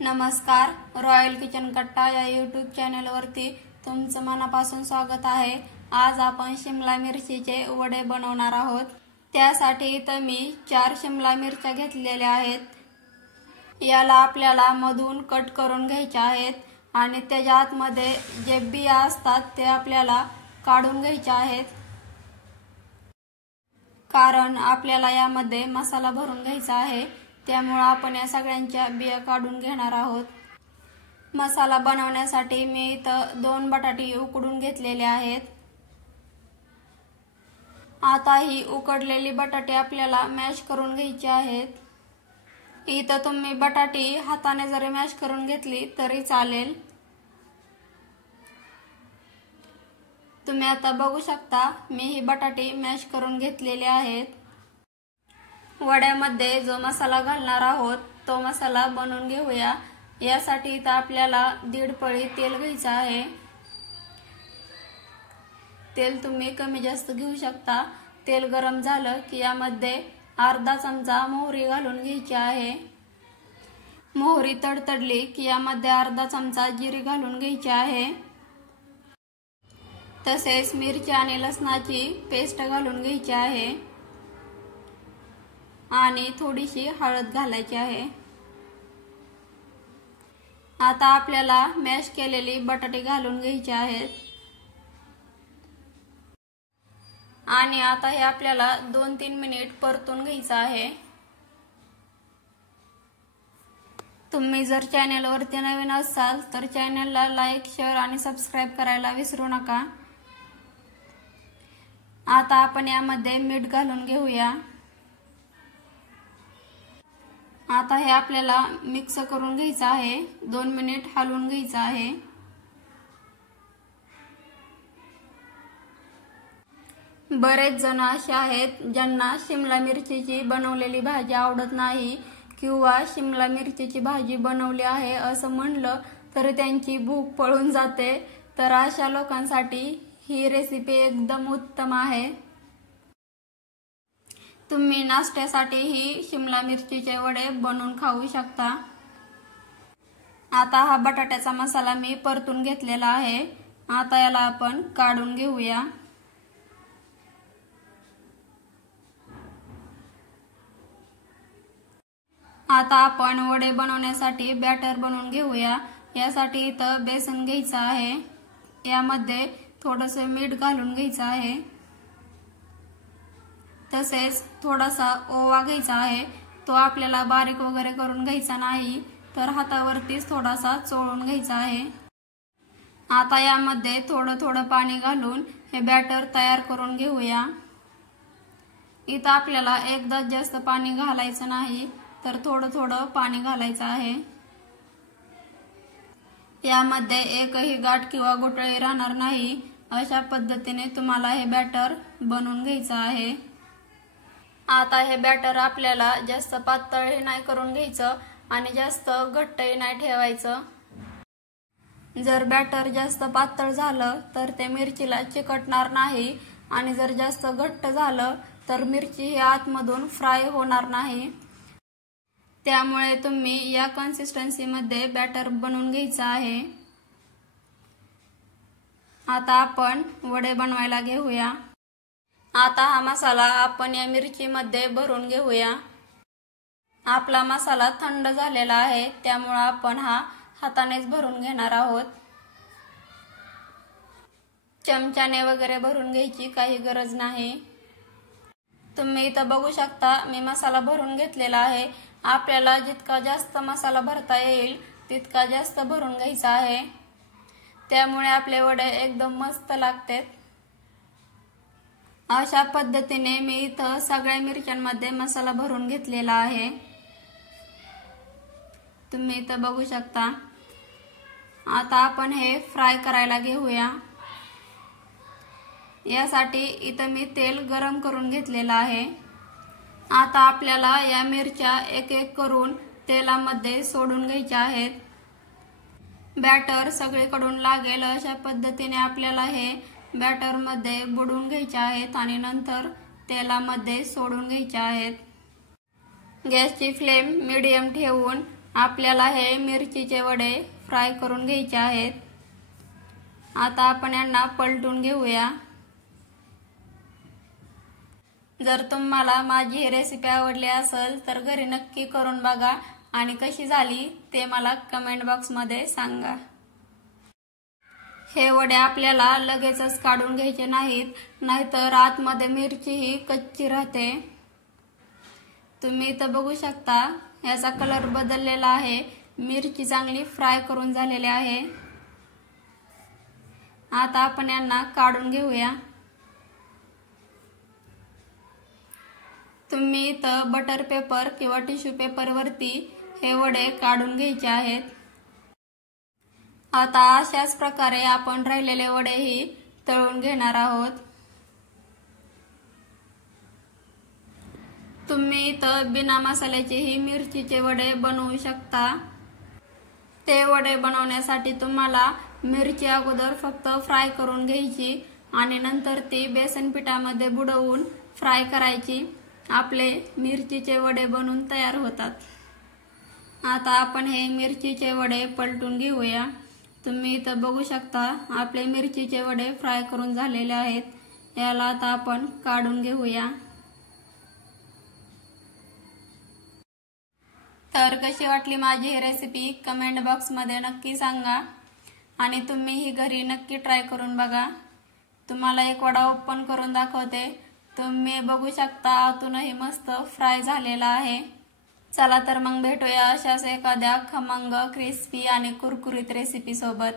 नमस्कार, royal kitchen कट्टा या यूट्यूब चॅनलवरती तुमचं मनापासून स्वागत आहे। आज आपण शिमला मिरचीचे वडे बनवणार आहोत। त्यासाठी इथं मी 4 शिमला मिरच्या घेतलेल्या आहेत। याला आपल्याला मधून कट करून घ्यायच्या आहेत आणि त्याच्या आतमध्ये जे बिया असतात ते आपल्याला काढून घ्यायचे आहेत, कारण आपल्याला यामध्ये मसाला भरून घ्यायचा आहे। त्यामुळे आपण या सगळ्यांच्या बिया काढून घेणार आहोत। मसाला बनवण्यासाठी मी इथं 2 बटाटे उकडून घेतलेले आहेत। आता ही उकडलेली बटाटे आपल्याला मॅश करून घ्यायची आहेत। इथं तुम्ही बटाटे हाताने जरी मॅश करून घेतली तरी चालेल। तुम्ही आता बघू शकता मी ही बटाटे मॅश करून घेतलेले आहेत। वड्यामध्ये जो मसाला घालणार आहोत तो मसाला बनवून घेऊया। यासाठी इथं आपल्याला 1.5 पळी तेल घ्यायचं आहे। तेल तुम्ही कमी जास्त घेऊ शकता। तेल गरम झालं की यामध्ये अर्धा चमचा मोहरी घालून घ्यायची आहे। मोहरी तडतडली की यामध्ये अर्धा चमचा जिरे घालून घ्यायची आहे। तसेच मिरची आणि लसणाची पेस्ट घालून घ्यायची आहे आणि थोडीशी हळद घालायची आहे। आता आपल्याला मॅश केलेली बटाटे घालून घ्यायचे आहेत आणि आता हे आपल्याला 2-3 मिनिट परतून घ्यायचं आहे। तुम्ही जर चॅनलवरती नवीन असाल तर चॅनलला लाईक, शेअर आणि सबस्क्राइब करायला विसरू नका। आता आपण यामध्ये मीठ घालून घेऊया। आता हे आपल्याला मिक्स करून घ्यायचं आहे। 2 मिनिट हलवून घ्यायचं आहे। बरेच जण असे आहेत ज्यांना शिमला मिरचीची बनवलेली भाजी आवडत नाही किंवा शिमला मिरचीची भाजी बनवली आहे असं म्हणलं तर त्यांची भूक पळून जाते। तर अशा लोकांसाठी ही रेसिपी एकदम उत्तम आहे। तुम्ही नाश्त्यासाठी ही शिमला मिरचीचे वडे बनवून खाऊ शकता। आता हा बटाट्याचा मसाला मी परतून घेतलेला आहे। आता याला आपण काढून घेऊया। आता आपण वडे बनवण्यासाठी बॅटर बनवून घेऊया। यासाठी इथं बेसन घ्यायचं आहे। यामध्ये थोडंसं मीठ घालून घ्यायचं आहे। तसेच थोडासा ओवा घ्यायचा आहे। तो आपल्याला बारीक वगैरे करून घ्यायचा नाही, तर हातावरतीच थोडासा चोळून घ्यायचा आहे। आता यामध्ये थोडं पाणी घालून हे बॅटर तयार करून घेऊया। इथं आपल्याला एकदाच जास्त पाणी घालायचं नाही, तर थोडं पाणी घालायचं आहे। यामध्ये एकही गाठ किंवा गुठळी राहणार नाही अशा पद्धतीने तुम्हाला हे बॅटर बनवून घ्यायचं आहे। आता हे बॅटर आपल्याला जास्त पातळही नाही करून घ्यायचं आणि जास्त घट्टही नाही ठेवायचं। जर बॅटर जास्त पातळ झालं तर ते मिरचीला चिकटणार नाही आणि जर जास्त घट्ट झालं तर मिरची ही आतमधून फ्राय होणार नाही। त्यामुळे तुम्ही या कन्सिस्टन्सीमध्ये बॅटर बनवून घ्यायचं आहे। आता आपण वडे बनवायला घेऊया। आता हा मसाला आपण या मिरचीमध्ये भरून घेऊया। आपला मसाला थंड झालेला आहे, त्यामुळे आपण हा हातानेच भरून घेणार आहोत। चमच्याने वगैरे भरून घ्यायची काही गरज नाही। तुम्ही इथं बघू शकता मी मसाला भरून घेतलेला आहे। आपल्याला जितका जास्त मसाला भरता येईल तितका जास्त भरून घ्यायचा आहे। त्यामुळे आपले वडे एकदम मस्त लागतात। अशा पद्धतीने मी इथं सगळ्या मिरच्यांमध्ये मसाला भरून घेतलेला आहे। तुम्ही इथं बघू शकता। आता आपण हे फ्राय करायला घेऊया। यासाठी इथं मी तेल गरम करून घेतलेलं आहे। आता आपल्याला या मिरच्या एक एक करून तेलामध्ये सोडून घ्यायच्या आहेत। बॅटर सगळीकडून लागेल अशा पद्धतीने आपल्याला हे बॅटर मध्ये बुडवून घ्यायचे आहेत आणि नंतर तेलामध्ये सोडून घ्यायचे आहेत। गॅसची फ्लेम मीडियम ठेवून आपल्याला हे मिरचीचे वडे फ्राय करून घ्यायचे आहेत. आता आपण यांना पलटून घेऊया. जर तुम्हाला माझी ही रेसिपी आवडली असेल तर घरी नक्की करून बघा आणि कशी झाली ते मला कमेंट बॉक्समध्ये सांगा. हे वडे आपल्याला लगेचच काढून घ्यायचे नाहीत, नाहीतर आतमध्ये मिरची ही कच्ची राहते. तुम्ही इथं बघू शकता याचा कलर बदललेला आहे. मिरची चांगली फ्राय करून झालेली आहे. आता आपण यांना काढून घेऊया. तुम्ही इथं बटर पेपर किंवा टिश्यू पेपर वरती हे वडे काढून घ्यायचे आहेत. आता अशाच प्रकारे आपण राहिलेले वडेही तळून घेणार आहोत. तुम्ही इथं बिना मसाल्याचे ही मिरचीचे वडे बनवू शकता. ते वडे बनवण्यासाठी तुम्हाला मिरची अगोदर फक्त फ्राय करून घ्यायची आणि नंतर ती बेसन पिठामध्ये बुडवून फ्राय करायची. आपले मिरचीचे वडे बनून तयार होतात. आता आपण हे मिरचीचे वडे पलटून घेऊया. तुम्ही इथं बघू शकता आपले मिरचीचे वडे फ्राय करून झालेले आहेत. याला आता आपण काढून घेऊया. तर कशी वाटली माझी ही रेसिपी कमेंट बॉक्समध्ये नक्की सांगा आणि तुम्ही ही घरी नक्की ट्राय करून बघा. तुम्हाला एक वडा ओपन करून दाखवते. तुम्ही बघू शकता आतूनही मस्त फ्राय झालेला आहे. चला तर मग भेटूया अशाच एखाद्या खमंग क्रिस्पी आणि कुरकुरीत रेसिपी सोबत.